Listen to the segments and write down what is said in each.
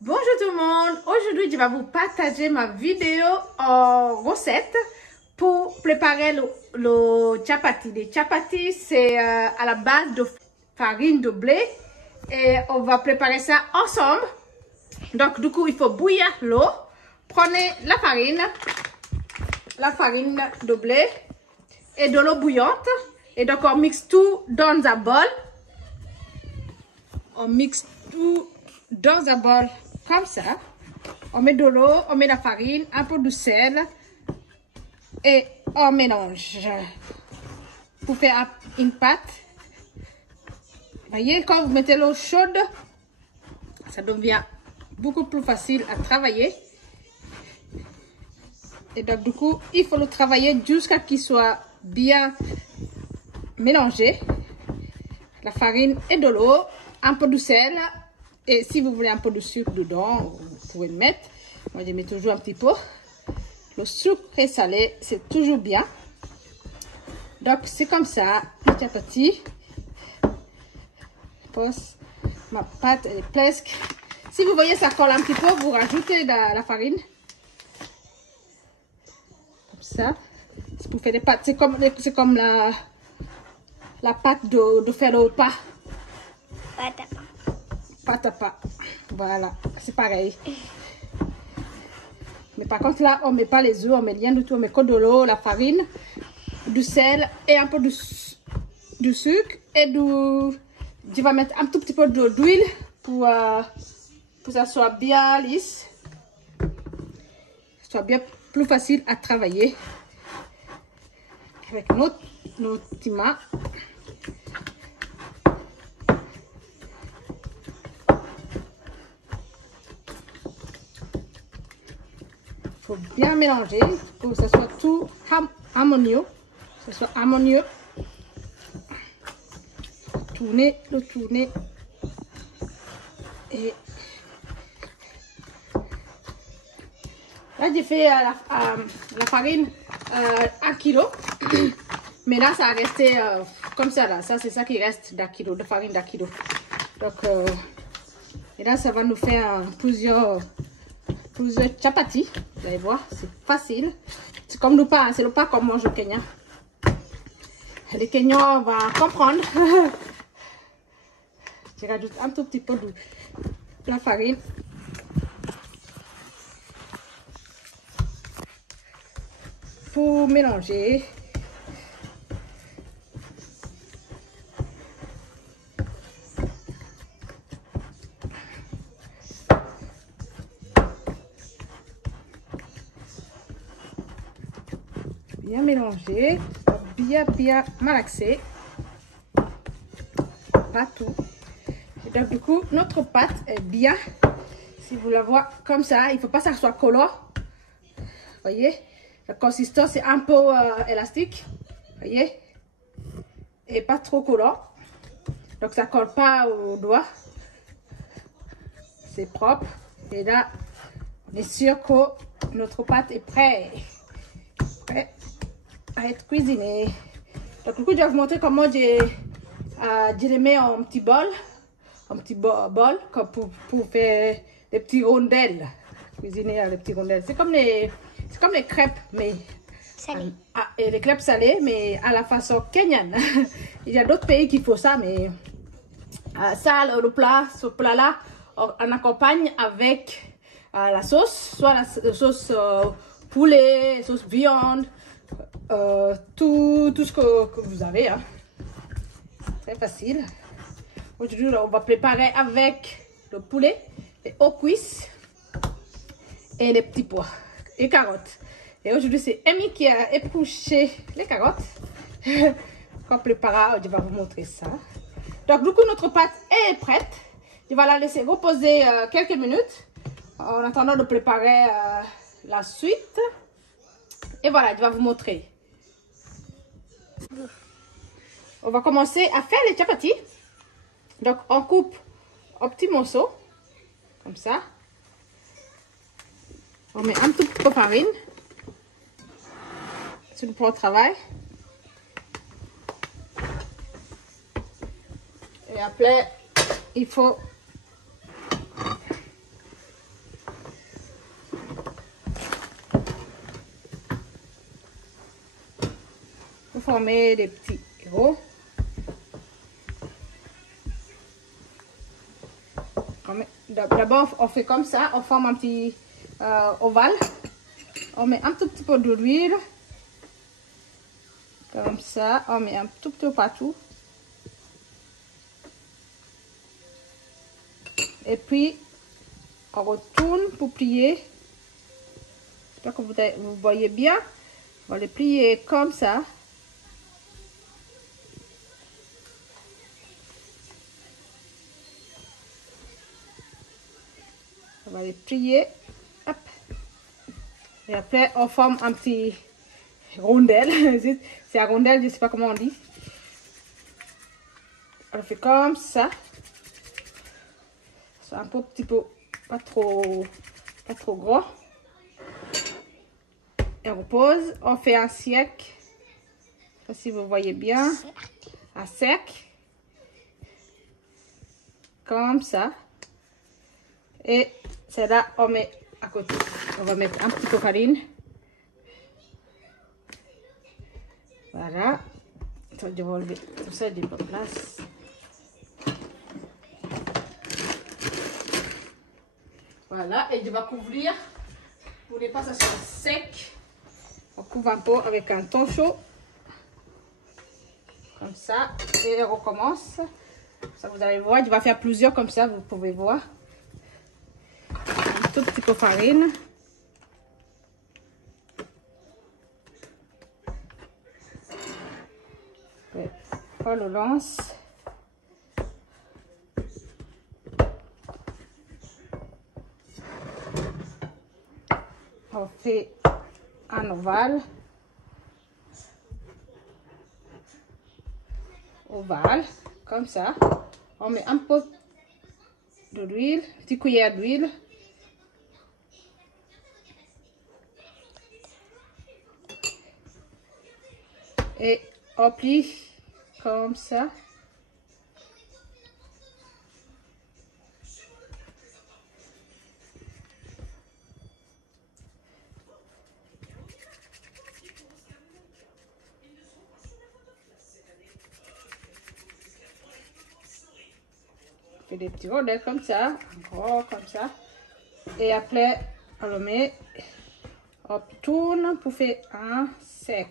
Bonjour tout le monde, aujourd'hui je vais vous partager ma vidéo en recette pour préparer le chapati. Les chapatis c'est à la base de farine de blé et on va préparer ça ensemble. Donc du coup il faut bouillir l'eau, prenez la farine de blé et de l'eau bouillante et donc on mixe tout dans un bol. On mixe tout dans un bol comme ça. On met de l'eau, on met la farine, un peu de sel et on mélange pour faire une pâte. Voyez, quand vous mettez l'eau chaude, ça devient beaucoup plus facile à travailler. Et donc du coup, il faut le travailler jusqu'à ce qu'il soit bien mélangé. La farine et de l'eau, un peu de sel. Et si vous voulez un peu de sucre dedans, vous pouvez le mettre. Moi, je mets toujours un petit peu. Le sucre et salé, c'est toujours bien. Donc, c'est comme ça, le chapati. Je pose ma pâte, elle est presque. Si vous voyez ça colle un petit peu, vous rajoutez la farine. Comme ça. C'est pour faire des pâtes. C'est comme la pâte de faire le pain. Pâte à pain. Voilà, c'est pareil. Mais par contre là, on met pas les œufs, on met rien du tout, on met que de l'eau, la farine, du sel et un peu du sucre et je vais mettre un tout petit peu d'huile pour que ça soit bien lisse, que ce soit bien plus facile à travailler avec notre petite main. Il faut bien mélanger pour que ce soit tout harmonieux. Que ce soit harmonieux. Tourner, le tourner. Et là, j'ai fait la farine 1 kg. Mais là, ça a resté comme ça. Là. Ça, c'est ça qui reste d'1 kg, de farine d'1 kg. Donc, et là, ça va nous faire plusieurs chapatis. Vous allez voir, c'est facile. C'est comme le pain, c'est le pain qu'on mange au Kenya. Les Kenyans vont comprendre. Je rajoute un tout petit peu de la farine. Pour mélanger. Bien mélanger, bien malaxer partout. Et donc du coup notre pâte est bien, si vous la voyez comme ça, il ne faut pas que ça soit collant. Voyez, la consistance est un peu élastique, voyez, et pas trop collant, donc ça colle pas aux doigts, c'est propre. Et là on est sûr que notre pâte est prête à être cuisinée. Donc du coup je vais vous montrer comment je les mets en petit bol, comme pour faire des petits rondelles, cuisiner avec des petits rondelles. C'est comme les crêpes, mais salées. Et les crêpes salées, mais à la façon kenyane. Il y a d'autres pays qui font ça, mais ça, ce plat là, on accompagne avec la sauce, soit la sauce poulet, sauce viande, tout ce que vous avez, hein. Très facile. Aujourd'hui, on va préparer avec le poulet, les hauts cuisses et les petits pois et carottes. Et aujourd'hui, c'est Amy qui a épluché les carottes. Qu'on prépare, je vais vous montrer ça. Donc, du coup, notre pâte est prête. Je vais la laisser reposer quelques minutes en attendant de préparer la suite. Et voilà, je vais vous montrer. On va commencer à faire les chapatis. Donc, on coupe en petits morceaux, comme ça. On met un tout petit peu de farine sur le plan de travail. Et après, il faut former des petits héros. D'abord, on fait comme ça, on forme un petit ovale. On met un tout petit peu d'huile. Comme ça, on met un tout petit peu partout. Et puis, on retourne pour plier. J'espère que vous voyez bien. On va les plier comme ça. On va les plier. Hop. Et après, on forme un petit rondelle. C'est un rondelle, je ne sais pas comment on dit. On le fait comme ça. C'est un peu petit peu, pas trop gros. Et on repose. On fait un sec. Je ne sais pas si vous voyez bien. Un sec. Comme ça. Et c'est là, on met à côté. On va mettre un petit peu de farine. Voilà. Je vais enlever tout ça de place. Voilà. Et je vais couvrir pour ne pas que ça soit sec. On couvre un peu avec un thon chaud. Comme ça. Et on recommence. Ça, vous allez voir. Je vais faire plusieurs comme ça. Vous pouvez voir. Un tout petit peu de farine. On le lance. On fait un ovale. Ovale, comme ça. On met un peu d'huile, une petite cuillère d'huile. Et on plie comme ça. On fait des petits rondelles comme ça, gros comme ça. Et après, on le met, on tourne pour faire un sec.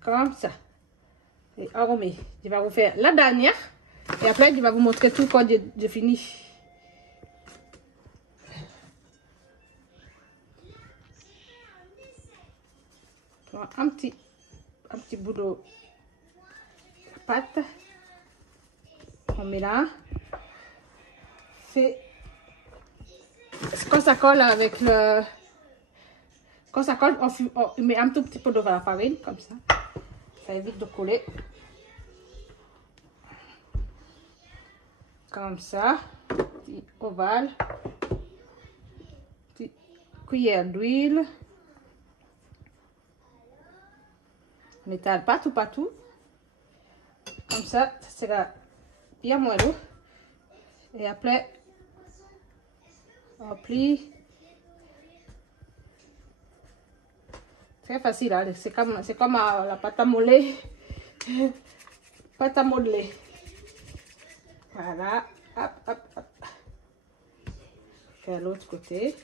Comme ça. Et on remet. Je vais vous faire la dernière. Et après, je vais vous montrer tout quand je finis. Un petit bout de pâte. On met là. Quand ça colle avec le... Quand ça colle, on met un tout petit peu de la farine, comme ça. Ça évite de coller. Comme ça. Petit ovale. Petite cuillère d'huile. On n'étale pas tout partout. Comme ça sera bien moelleux. Et après, on plie. Très facile, hein? C'est comme la pâte à modeler. Pâte à modeler. Voilà. Hop, hop, hop. Je fais à l'autre côté.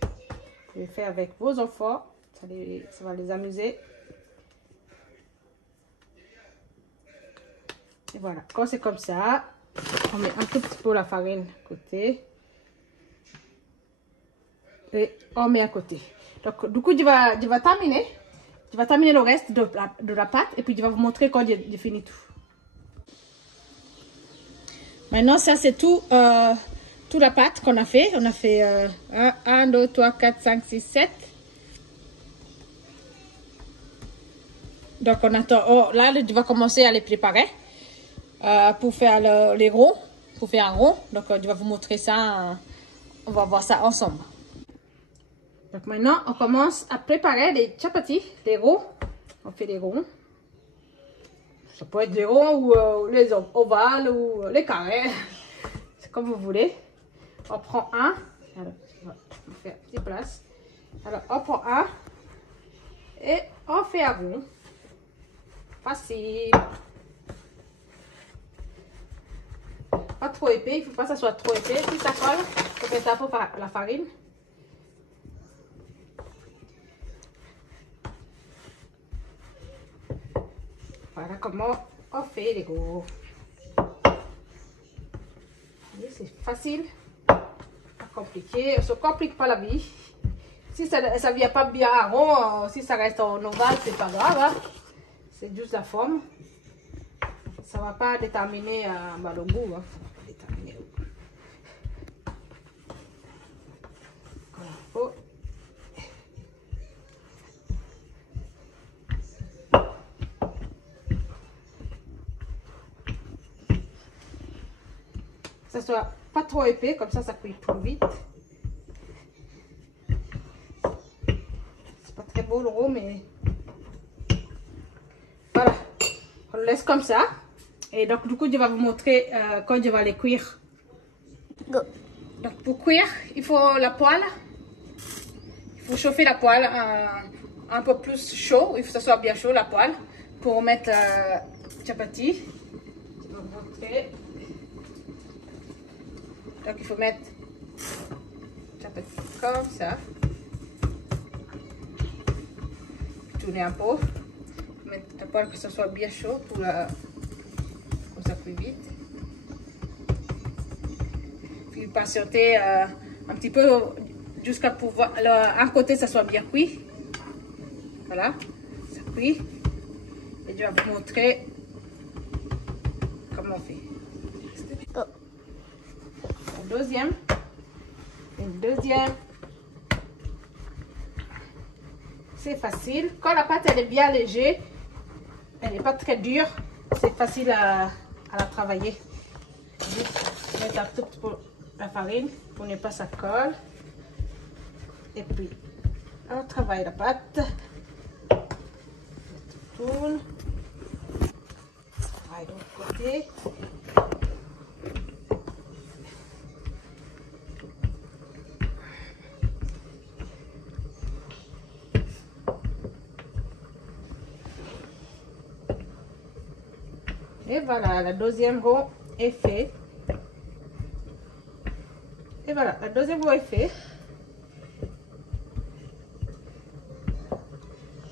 Vous pouvez faire avec vos enfants. Ça va les amuser. Et voilà. Quand c'est comme ça, on met un tout petit peu la farine à côté. Et on met à côté. Donc, du coup, je vais terminer. Je vais terminer le reste de la pâte. Et puis, je vais vous montrer quand j'ai fini tout. Maintenant, ça, c'est tout. Toute la pâte qu'on a fait. On a fait 1, 2, 3, 4, 5, 6, 7. Donc, on attend. Oh, là, je vais commencer à les préparer pour faire les ronds. Pour faire un rond. Donc, je vais vous montrer ça. On va voir ça ensemble. Donc, maintenant, on commence à préparer les chapatis, les ronds. On fait les ronds. Ça peut être des ronds ou les ovales ou les carrés. comme vous voulez. On prend un. Alors, on va faire une petite place. Alors, on prend un. Et on fait un rond. Facile. Pas trop épais. Il ne faut pas que ça soit trop épais. Si ça colle, il faut mettre un peu la farine. Voilà comment on fait les gros. C'est facile, pas compliqué. On ne se complique pas la vie. Si ça ne vient pas bien à rond, si ça reste en ovale, c'est pas grave. Hein? C'est juste la forme. Ça ne va pas déterminer le goût. Hein? Voilà. Ça soit pas trop épais, comme ça cuit plus vite. C'est pas très beau le rond, mais voilà. On le laisse comme ça. Et donc du coup, je vais vous montrer quand je vais les cuire. Go. Donc pour cuire, il faut la poêle. Il faut chauffer la poêle un peu plus chaud. Il faut que ça soit bien chaud la poêle pour mettre chapati. Je vais vous montrer. Donc il faut mettre chapati comme ça. Tourner un peu. Mettre la poêle que ça soit bien chaud pour que ça cuit vite. Puis patienter un petit peu jusqu'à pouvoir un côté ça soit bien cuit. Voilà, ça cuit. Et je vais vous montrer comment on fait. Oh. Une deuxième. C'est facile. Quand la pâte elle est bien légère, elle n'est pas très dure, c'est facile à la travailler. Juste mettre un tout petit peu la farine pour ne pas ça colle. Et puis on travaille la pâte. On tourne. On travaille de l'autre côté. Et voilà, la deuxième roue est faite. Et voilà, la deuxième roue est faite.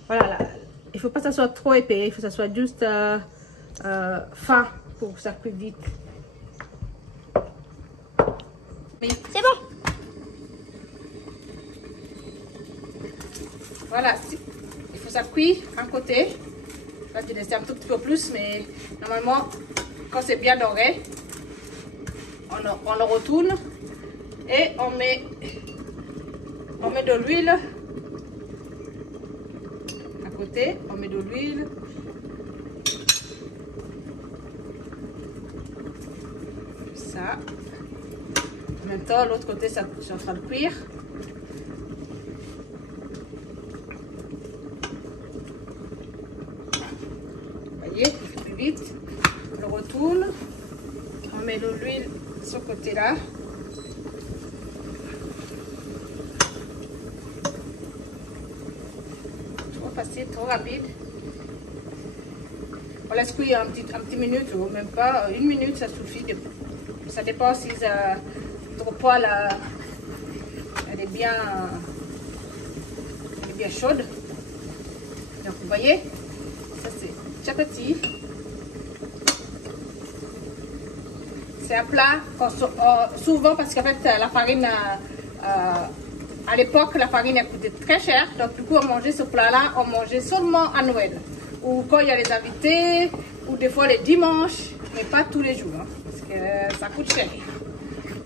Voilà, là, il ne faut pas que ça soit trop épais, il faut que ça soit juste fin pour que ça cuise vite. C'est bon. Voilà, il faut que ça cuise un côté. Là, je laisse un tout petit peu plus, mais normalement, quand c'est bien doré, on le retourne et on met de l'huile à côté. On met de l'huile. Ça. En même temps, l'autre côté, ça est en train de cuire. Il fait plus vite. On le retourne. On met de l'huile sur ce côté-là. Trop facile, trop rapide. On laisse cuire un petit minute ou même pas. Une minute, ça suffit. Ça dépend si votre poêle elle est bien chaude. Donc vous voyez, ça c'est chapati. C'est un plat souvent parce qu'en fait la farine, à l'époque la farine elle coûtait très cher. Donc du coup on mangeait ce plat là, on mangeait seulement à Noël. Ou quand il y a les invités, ou des fois les dimanches, mais pas tous les jours. Hein, parce que ça coûte cher.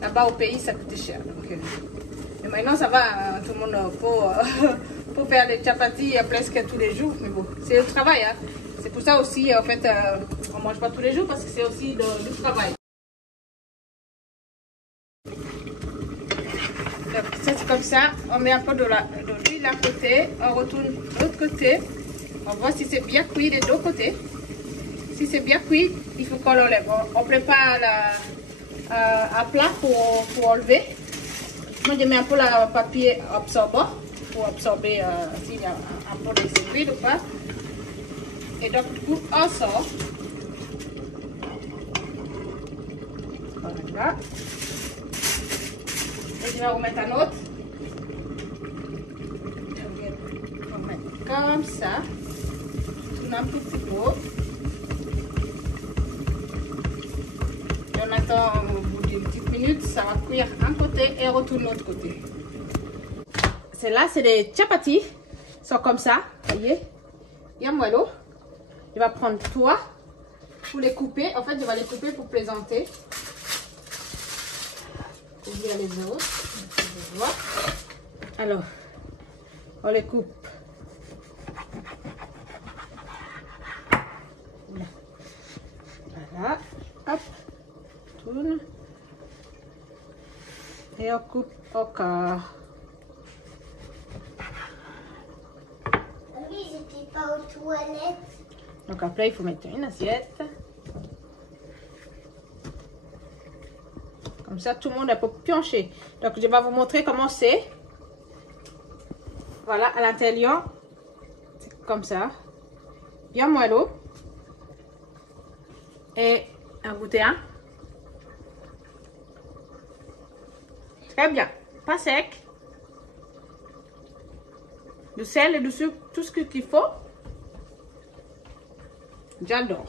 Là-bas au pays ça coûtait cher. Donc, mais maintenant ça va, hein, tout le monde pour faire des chapatis presque tous les jours. Mais bon, c'est le travail. Hein. C'est pour ça aussi, en fait, on ne mange pas tous les jours parce que c'est aussi du travail. Donc, ça c'est comme ça. On met un peu de l'huile à côté. On retourne de l'autre côté. On voit si c'est bien cuit des deux côtés. Si c'est bien cuit, il faut qu'on l'enlève. On prépare à plat pour enlever. Moi, je mets un peu le papier absorbant pour absorber s'il y a un peu de huile ou pas. Et donc, du coup, on sort. Voilà. Et je vais remettre un autre. Je vais remettre comme ça. Tourne un tout petit peu. Et on attend au bout d'une petite minute, ça va cuire un côté et retourne l'autre côté. Celles-là, c'est des chapatis. Ils sont comme ça, voyez. Il y a moelleau. Je vais prendre 3 pour les couper. En fait, je vais les couper pour présenter. Il y a les autres. Alors, on les coupe. Voilà. Hop. Tourne. Et on coupe au quart. Oui, j'étais pas aux toilettes. Donc après, il faut mettre une assiette. Comme ça, tout le monde peut piocher. Donc, je vais vous montrer comment c'est. Voilà, à l'intérieur, c'est comme ça. Bien moelleux. Et un goûter, hein? Très bien. Pas sec. Du sel et du sucre, tout ce qu'il faut. J'adore.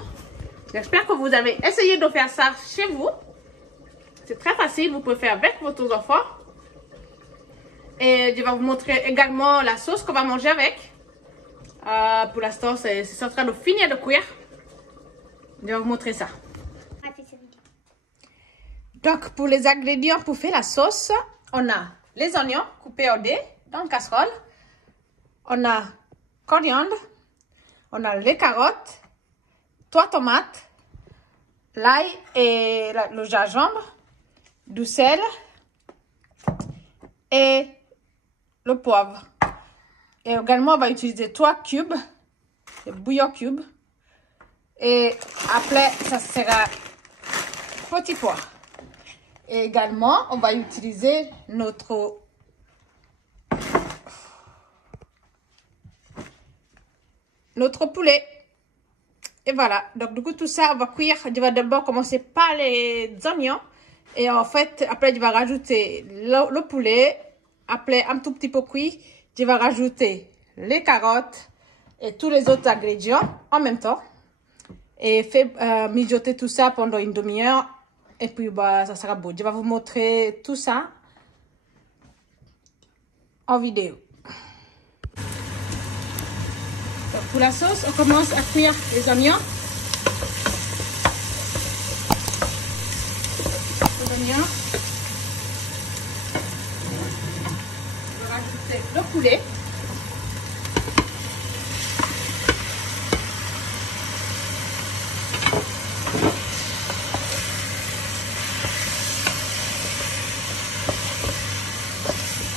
J'espère que vous avez essayé de faire ça chez vous. C'est très facile, vous pouvez faire avec votre enfant. Et je vais vous montrer également la sauce qu'on va manger avec. Pour l'instant, c'est en train de finir de cuire. Je vais vous montrer ça. Donc, pour les ingrédients pour faire la sauce, on a les oignons coupés en dés dans une casserole. On a coriandre. On a les carottes, 3 tomates, l'ail et le gingembre, du sel et le poivre. Et également, on va utiliser 3 cubes de bouillon cube. Et après, ça sera petit pois. Et également, on va utiliser notre poulet. Et voilà. Donc, du coup, tout ça, on va cuire. Je vais d'abord commencer par les oignons. Et en fait, après, je vais rajouter le poulet. Après, un tout petit peu cuit, je vais rajouter les carottes et tous les autres ingrédients en même temps. Et faire mijoter tout ça pendant une demi-heure. Et puis, bah, ça sera beau. Je vais vous montrer tout ça en vidéo. Donc, pour la sauce, on commence à cuire les oignons. Les oignons. Je vais rajouter le poulet.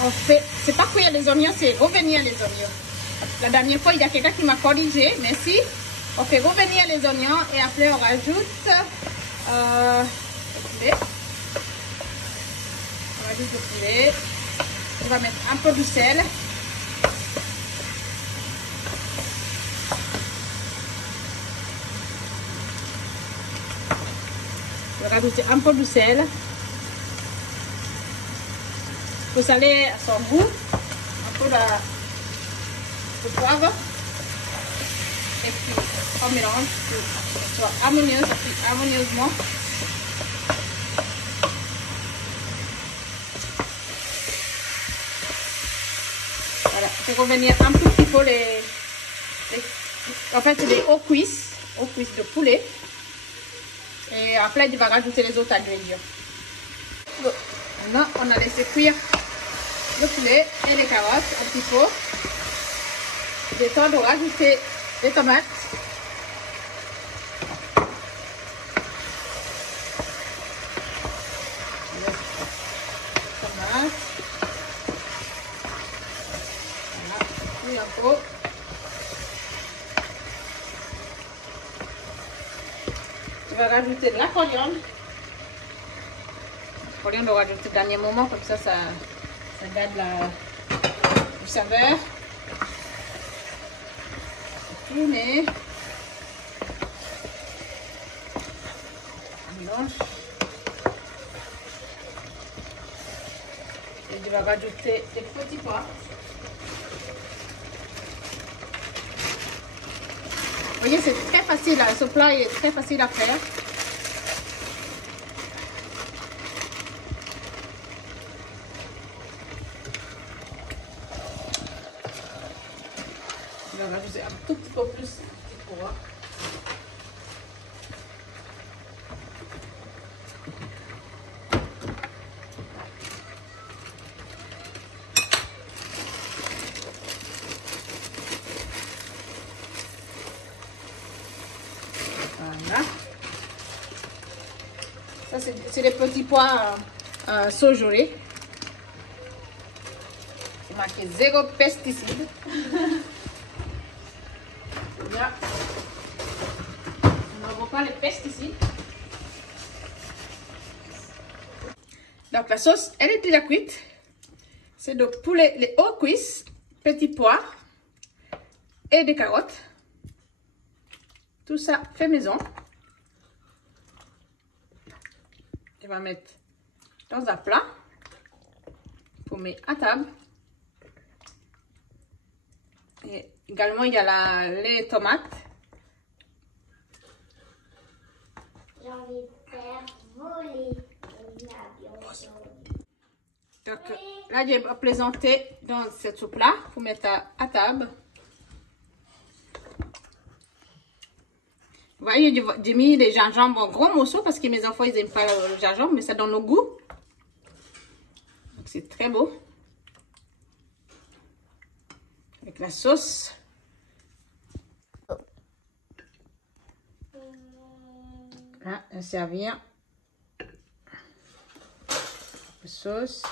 On fait, c'est pas cuire les oignons, c'est revenir les oignons. La dernière fois, il y a quelqu'un qui m'a corrigé. Merci. On fait revenir les oignons et après, on rajoute le poulet. On rajoute le poulet. On va mettre un peu de sel. On va rajouter un peu de sel. Il faut saler à son goût. Un peu de poivre. Et puis on mélange pour que ce soit harmonieusement. Voilà, je vais revenir un tout petit peu en fait c'est des hauts cuisses de poulet. Et après, je vais rajouter les autres ingrédients. Bon, maintenant, on a laissé cuire le poulet et les carottes un petit peu. Il est temps de rajouter les tomates. Tomates. Voilà, puis un peu. Je vais rajouter de la coriandre. on le rajouter au dernier moment, comme ça garde la saveur. Tourner. On mélange. Et je vais rajouter des petits pois. Vous voyez, c'est très facile, ce plat est très facile à faire. Je vais rajouter un tout petit peu plus de pois. Voilà. Ça, c'est des petits pois saugerés. C'est marqué 0 pesticides. Là, on n'envoie pas les pesticides. Donc, la sauce, elle est déjà cuite. C'est de poulet, les hauts cuisses, petits pois et des carottes. Tout ça fait maison. Je vais mettre dans un plat pour mettre à table. Et également, il y a les tomates. J'ai envie de faire voler l'avion. Donc là, je vais présenter dans cette soupe-là pour mettre à table. Vous voyez, j'ai mis les gingembre en gros morceaux parce que mes enfants, ils n'aiment pas le gingembre, mais ça donne le goût. C'est très beau. Avec la sauce. Là, on va servir la sauce.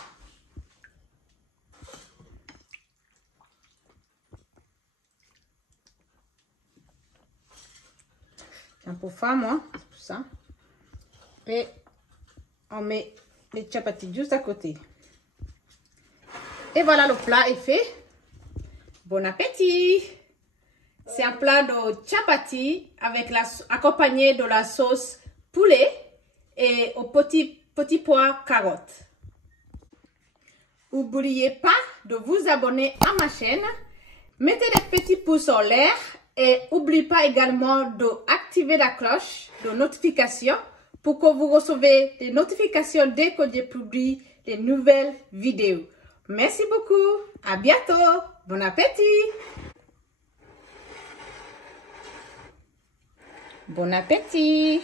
Un peu fin, moi, c'est tout ça. Et on met les chapatis juste à côté. Et voilà, le plat est fait. Bon appétit! C'est un plat de chapati avec accompagné de la sauce poulet et aux petits pois carottes. N'oubliez pas de vous abonner à ma chaîne. Mettez des petits pouces en l'air. Et n'oubliez pas également d'activer la cloche de notification pour que vous recevez les notifications dès que je publie les nouvelles vidéos. Merci beaucoup. À bientôt. Bon appétit. Bon appétit.